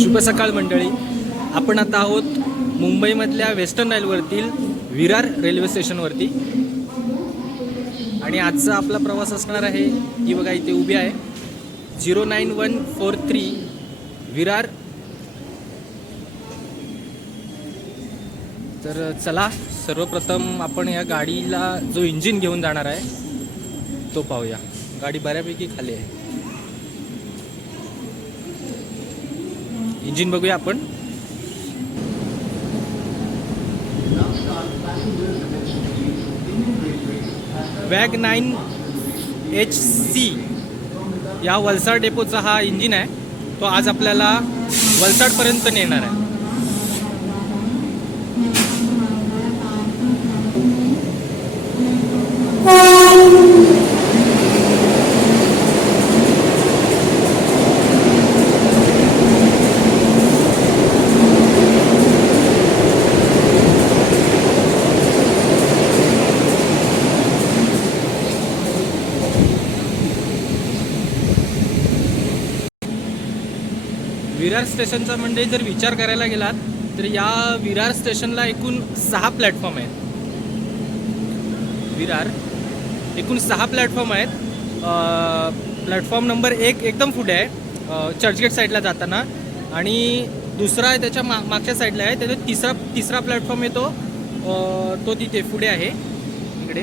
शुभ सकाळ मंडळी. आपण आता आहोत मुंबईमधल्या वेस्टर्न रेल्वेवरतील विरार रेल्वे स्टेशनवरती आणि आजचा आपला प्रवास असणार आहे ही बघा इथे उभी आहे 09143 विरार. तर चला सर्वप्रथम आपण या गाडीला जो इंजिन घेऊन जाणार आहे तो पाहूया. गाडी बऱ्यापैकी खाली आहे. इंजिन बघूया आपण. वॅग 9HC या वलसाड डेपोचा हा इंजिन आहे. तो आज आपल्याला वलसाडपर्यंत नेणार आहे. विरार स्टेशनचा म्हणजे जर विचार करायला गेलात तर या विरार स्टेशनला एकूण 6 प्लॅटफॉर्म आहेत. विरार एकूण 6 प्लॅटफॉर्म आहेत. प्लॅटफॉर्म नंबर 1 एकदम पुढे आहे चर्चगेट साईडला जाताना, आणि दुसरा आहे त्याच्या मागच्या साईडला आहे. त्याचा तिसरा प्लॅटफॉर्म येतो तो तिथे पुढे आहे. इकडे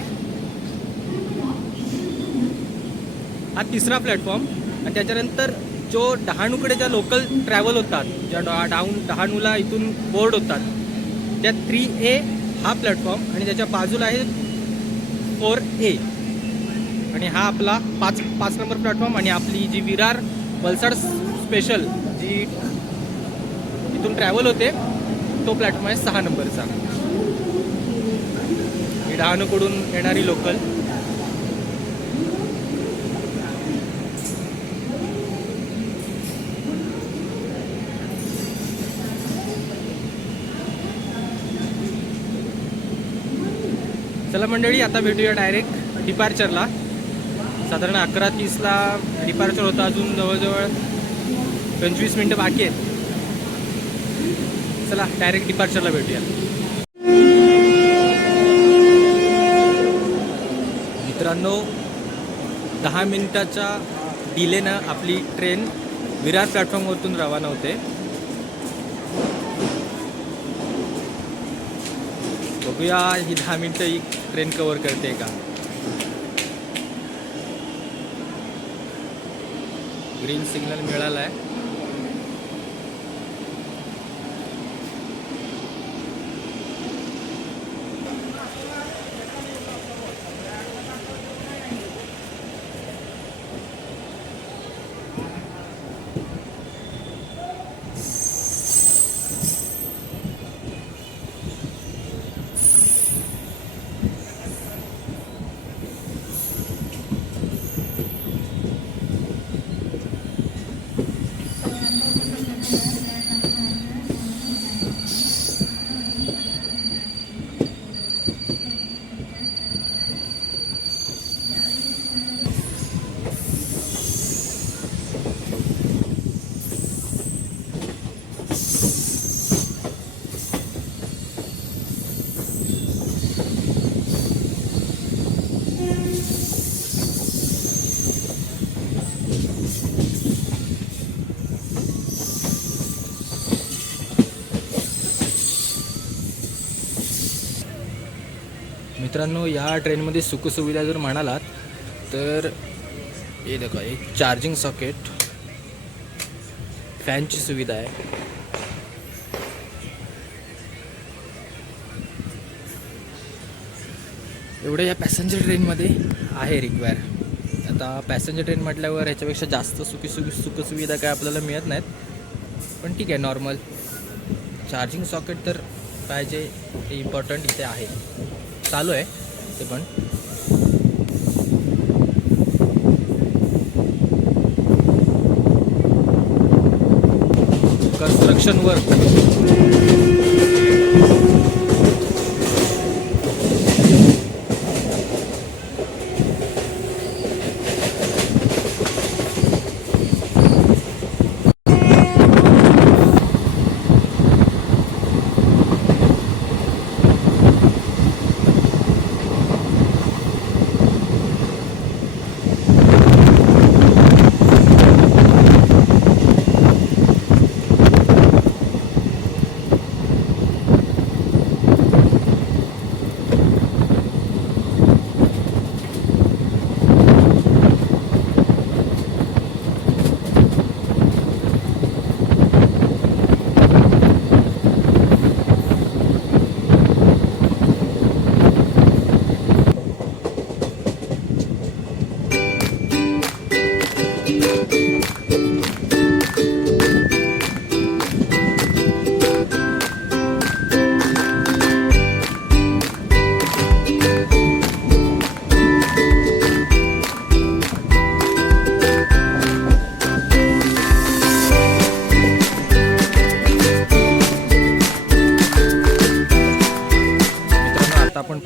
हा तिसरा प्लॅटफॉर्म. आणि त्याच्यानंतर जो डहाणूकडे ज्या लोकल ट्रॅव्हल होतात, ज्या डहाणूला इथून बोर्ड होतात, त्या 3A हा प्लॅटफॉर्म, आणि त्याच्या बाजूला आहे 4A, आणि हा आपला 5 नंबर प्लॅटफॉर्म. आणि आपली जी विरार वलसाड स्पेशल जी इथून ट्रॅव्हल होते तो प्लॅटफॉर्म आहे 6 नंबरचा. ही डहाणूकडून येणारी लोकल. चला मंडळी, आता भेटूया डायरेक्ट डिपार्चरला. साधारण 11:30ला डिपार्चर होता. अजून जवळजवळ 25 मिनटं बाकी आहेत. चला डायरेक्ट डिपार्चरला भेटूया. मित्रांनो, 10 मिनिटाच्या डिलेनं आपली ट्रेन विरार प्लॅटफॉर्मवरतून रवाना होते. बघूया ही 10 मिनिटं ही ट्रेन कव्हर करते का. ग्रीन सिग्नल मिळाला आहे. मित्रांनो, या ट्रेनमध्ये सुखसुविधा जर म्हणालात तर हे देखा, एक चार्जिंग सॉकेट, फॅनची सुविधा आहे. एवढं या पॅसेंजर ट्रेनमध्ये आहे रिक्वायर. आता पॅसेंजर ट्रेन म्हटल्यावर ह्याच्यापेक्षा जास्त सुखसुविधा काय आपल्याला मिळत नाहीत, पण ठीक आहे. नॉर्मल चार्जिंग सॉकेट तर पाहिजे, हे इम्पॉर्टंट इथे आहे. चालू आहे ते पण. Construction work.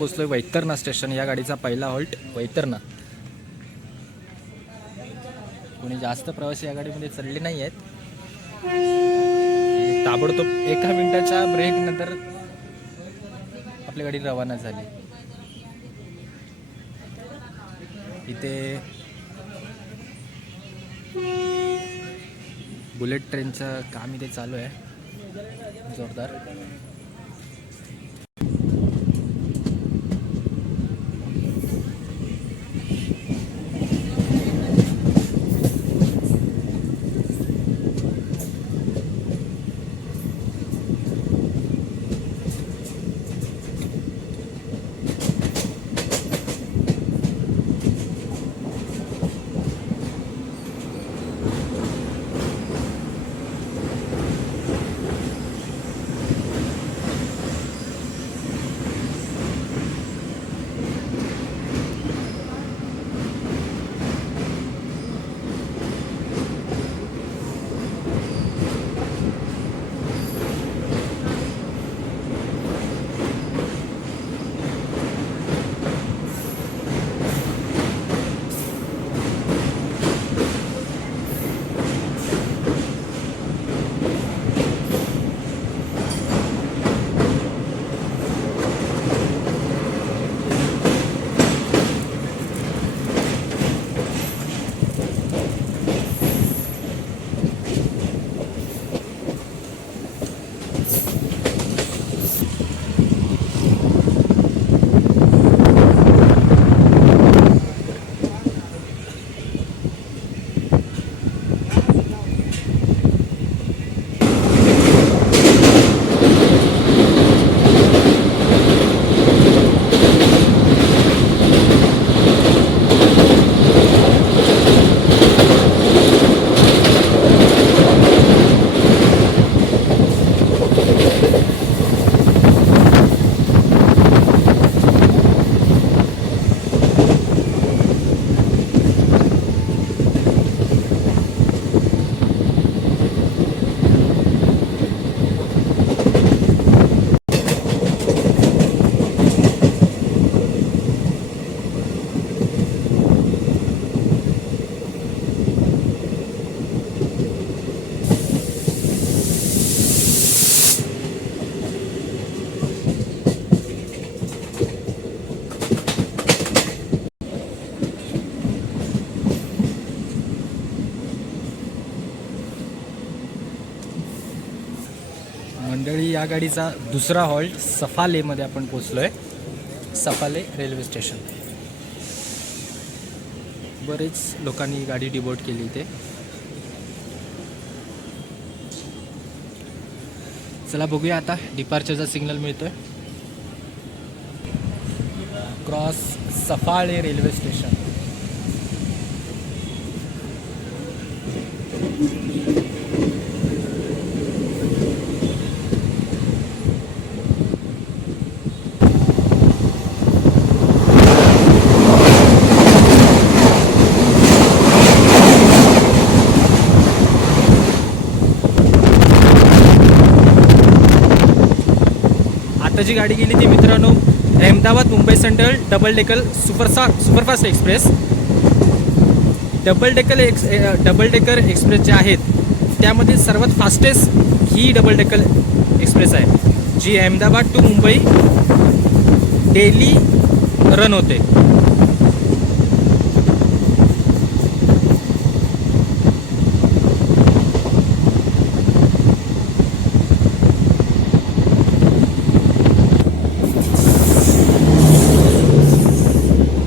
पोहोचलोय वैतरणा स्टेशन. या गाडीचा पहिला हॉल्ट वैतरणा. कोणी जास्त प्रवासी या गाडीमध्ये चढले नाही आहेत. ताबडतोब 1 मिनिटाच्या ब्रेक नंतर आपली गाडी रवाना झाली. इथे बुलेट ट्रेनचं काम इथे चालू आहे जोरदार. मंडळी, या गाडीचा दुसरा हॉल्ट सफालेमध्ये आपण पोचलोय. सफाले रेल्वे स्टेशन. बरेच लोकांनी गाडी डिबोर्ड केली इथे. चला बघूया आता. डिपार्चरचा सिग्नल मिळतोय. Cross Saphale railway station. आता जी गाडी गेली ती मित्रांनो Ahmedabad Mumbai central double superfast express. Double decker express जे आहेत त्यामध्ये सर्वात फास्टेस्ट ही डबल डेकर एक्सप्रेस आहे, जी Ahmedabad to Mumbai daily run होते.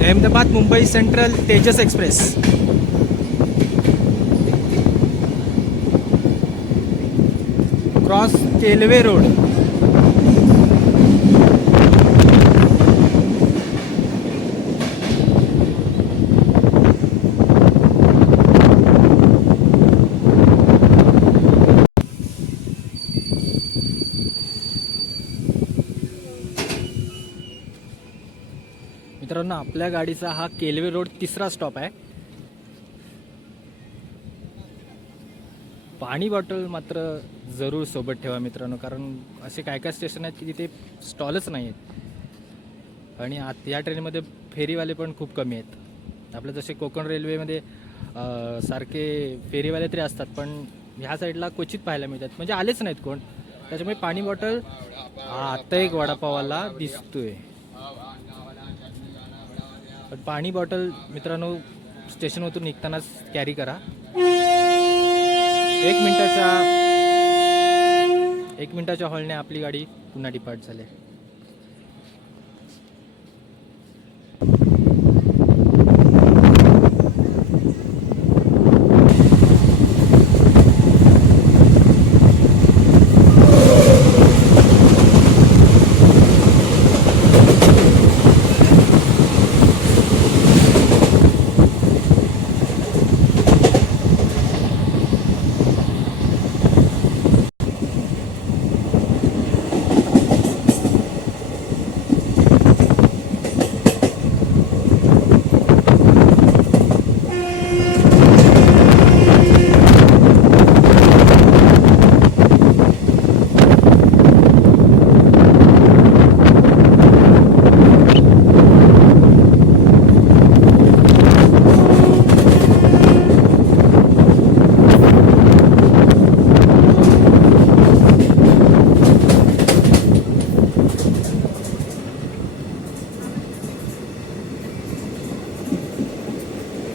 Ahmedabad Mumbai central Tejas express. Cross Kelve road. मित्रांनो, आपल्या गाडीचा हा केलवे रोड तिसरा स्टॉप आहे. पाणी बॉटल मात्र जरूर सोबत ठेवा मित्रांनो, कारण असे काय काय स्टेशन आहेत की तिथे स्टॉलच नाही आहेत. आणि या ट्रेनमध्ये फेरीवाले पण खूप कमी आहेत. आपलं जसे कोकण रेल्वेमध्ये सारखे फेरीवाले तरी असतात, पण ह्या साईडला क्वचित पाहायला मिळतात, म्हणजे आलेच नाहीत कोण. त्याच्यामुळे पाणी बॉटल आता एक वडापावाला दिसतोय, पण पाणी बॉटल मित्रांनो स्टेशनवरून निघतानाच कॅरी करा. 1 मिनिटाच्या हॉलने आपली गाडी पुन्हा डिपार्ट झाली.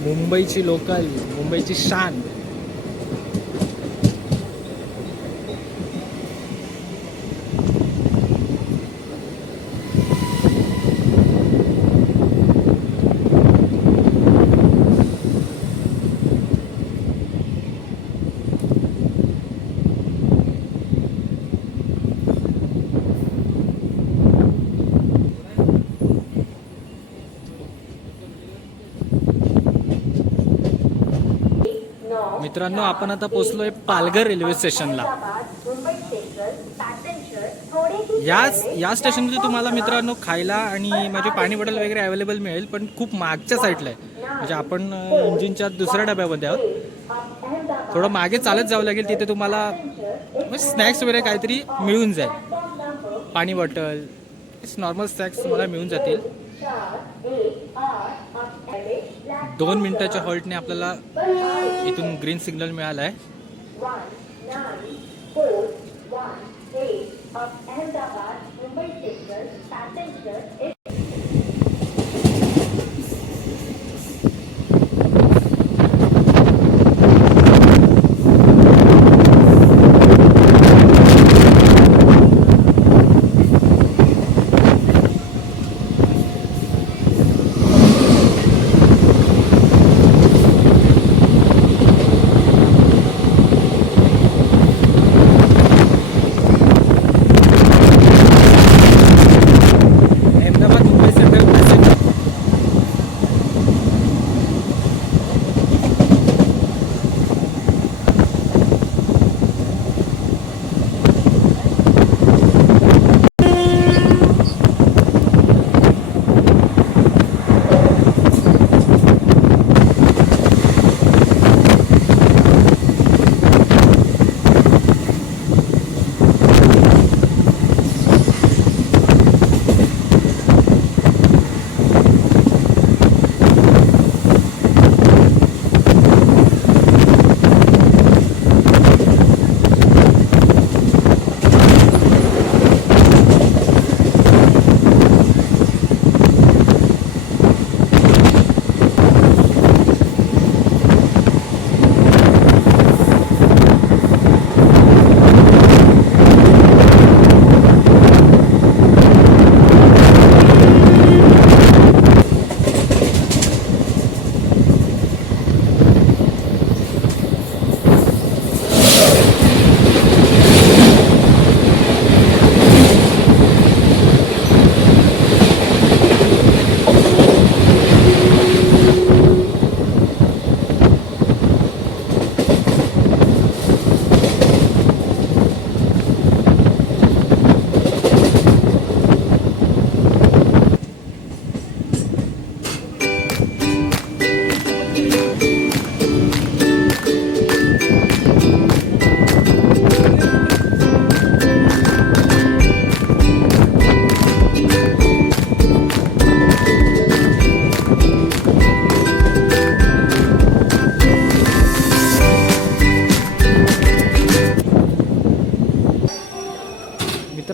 मुंबईची लोकल, मुंबईची शान. मित्रांनो आपण आता पोहोचलोय पालघर रेल्वे स्टेशनला. या स्टेशनमध्ये तुम्हाला मित्रांनो खायला आणि म्हणजे पाणी बॉटल वगैरे अवेलेबल मिळेल, पण खूप मागच्या साईडला आहे. म्हणजे आपण इंजिनच्या दुसऱ्या डब्यामध्ये आहोत, थोडं मागे चालत जावं लागेल. तिथे तुम्हाला स्नॅक्स वगैरे काहीतरी मिळून जाईल. पाणी बॉटल नॉर्मल स्नॅक्स मला मिळून जातील. 2 मिनिटाच्या हॉल्टने आपल्याला इथून ग्रीन सिग्नल मिळाला आहे.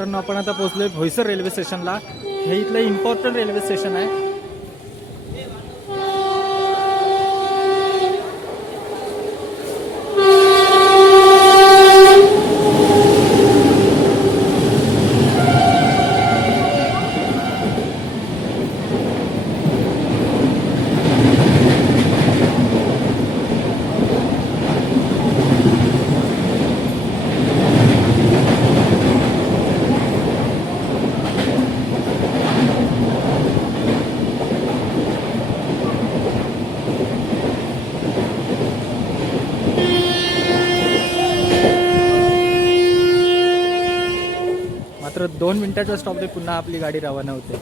मित्रांनो आपण आता पोहोचलोय भोईसर रेल्वे स्टेशनला. हे इथलं इम्पॉर्टंट रेल्वे स्टेशन आहे. मात्र 2 मिनिटाच्या स्टॉपने पुन्हा आपली गाडी रवाना होते.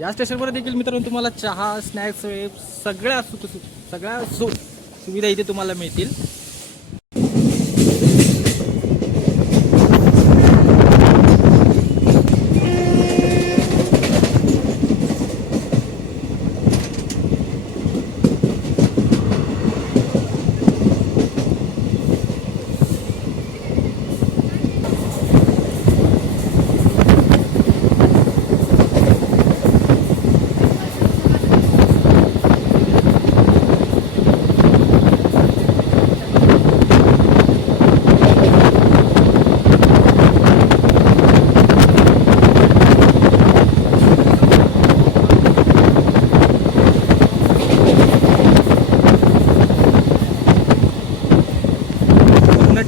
या स्टेशनवर देखील मित्रांनो तुम्हाला चहा, स्नॅक्स, सगळ्या सुविधा इथे तुम्हाला मिळतील.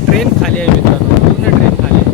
ट्रेन खाली आहे मित्रांनो, पूर्ण ट्रेन खाली आहे.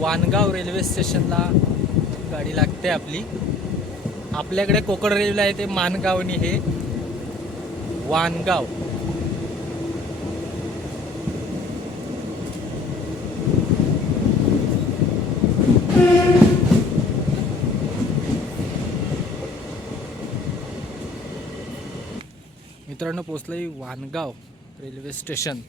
वानगाव रेल्वे स्टेशनला गाडी लागते आपली. आपल्याकडे कोकण रेल्वे आहे ते मानगाव आणि हे वानगाव. मित्रांनो पोहोचलंय वानगाव रेल्वे स्टेशन.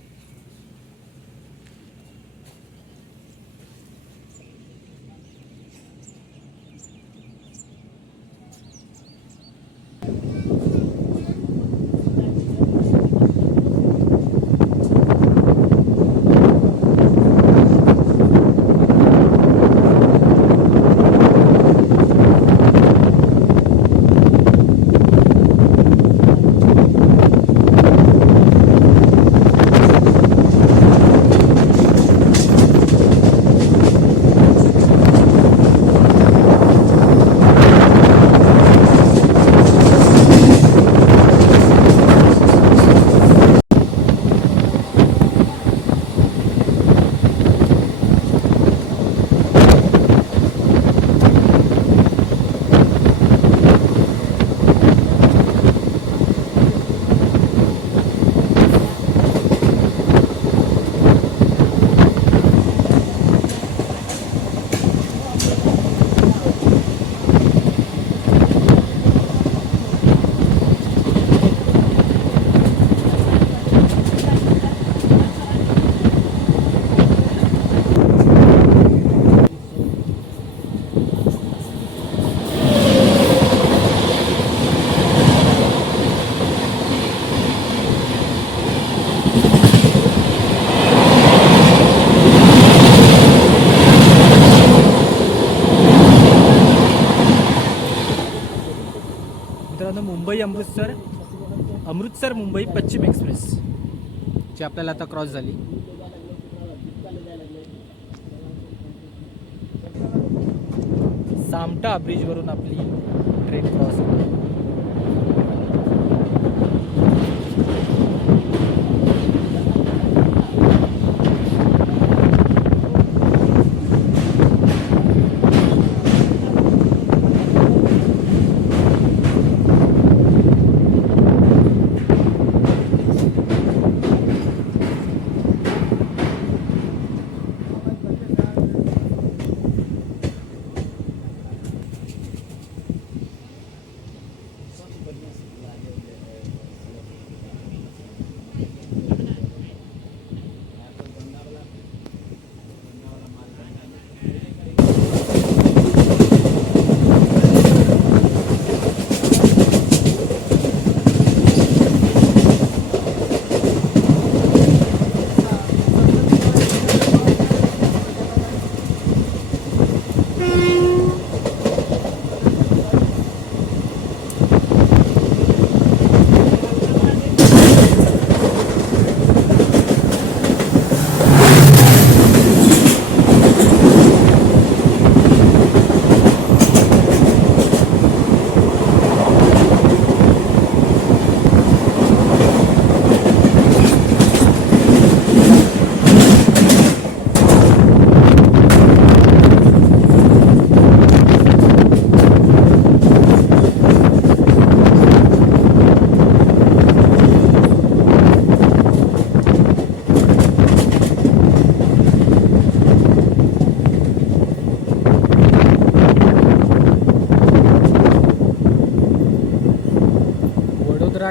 मुंबई अमृतसर मुंबई पश्चिम एक्सप्रेस जी आपल्याला आता क्रॉस झाली. 2 मिनिटाच्या स्टॉपने पुन्हा आपली गाडी रवाना होते. या स्टेशनवर देखील तुम्हाला चहा, स्नॅक्स, सगळ्या सुविधा इथे तुम्हाला मिळतील. सामटा ब्रिजवरून आपली ट्रेन क्रॉस होते.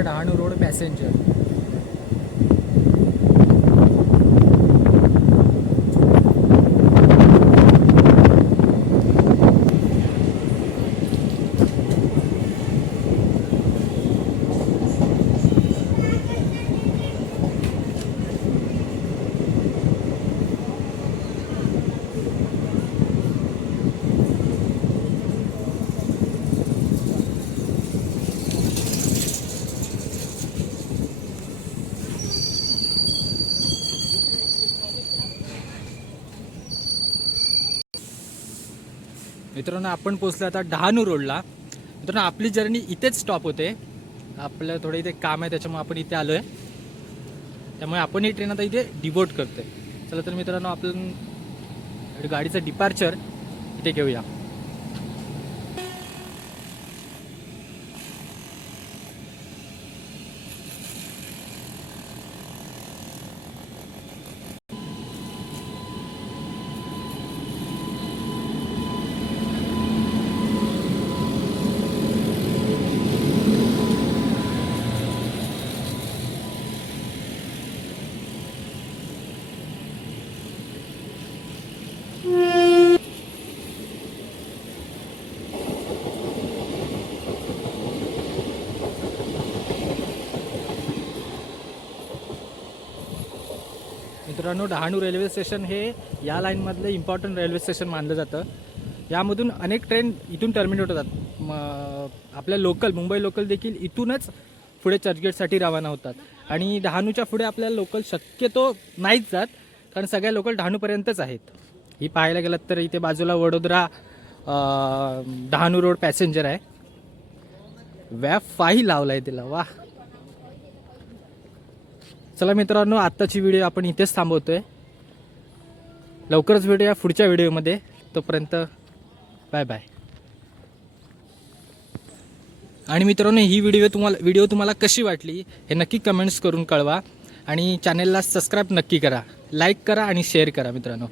Dahanu road passenger. मित्रांनो आपण पोहोचलो आता डहाणू रोडला. मित्रांनो आपली जर्नी इथेच स्टॉप होते. आपलं थोडं इथे काम आहे त्याच्यामुळे आपण इथे आलो आहे. त्यामुळे आपण ही ट्रेन आता इथे डिवोट करते. चला तर मित्रांनो आपण गाडीचं डिपार्चर इथे घेऊया. मित्रांनो डहाणू रेल्वे स्टेशन हे या लाईनमधलं इम्पॉर्टंट रेल्वे स्टेशन मानलं जातं. यामधून अनेक ट्रेन इथून टर्मिनेट होतात. आपल्या लोकल मुंबई लोकल देखील इथूनच पुढे चर्चगेटसाठी रवाना होतात. आणि डहाणूच्या पुढे आपल्याला लोकल शक्यतो नाहीच जात, कारण सगळ्या लोकल डहाणूपर्यंतच आहेत. ही पाहायला गेलात तर इथे बाजूला वडोदरा डहाणू रोड पॅसेंजर आहे. WAF5 लावला आहे तिला. वा. चला मित्रांनो आत्ताची व्हिडिओ आपण इथेच थांबवतोय. लवकरच भेटूया पुढच्या व्हिडिओमध्ये. तोपर्यंत बाय बाय. आणि मित्रांनो ही व्हिडिओ तुम्हाला कशी वाटली हे नक्की कमेंट्स करून कळवा. आणि चॅनलला सबस्क्राईब नक्की करा, लाईक करा आणि शेअर करा मित्रांनो.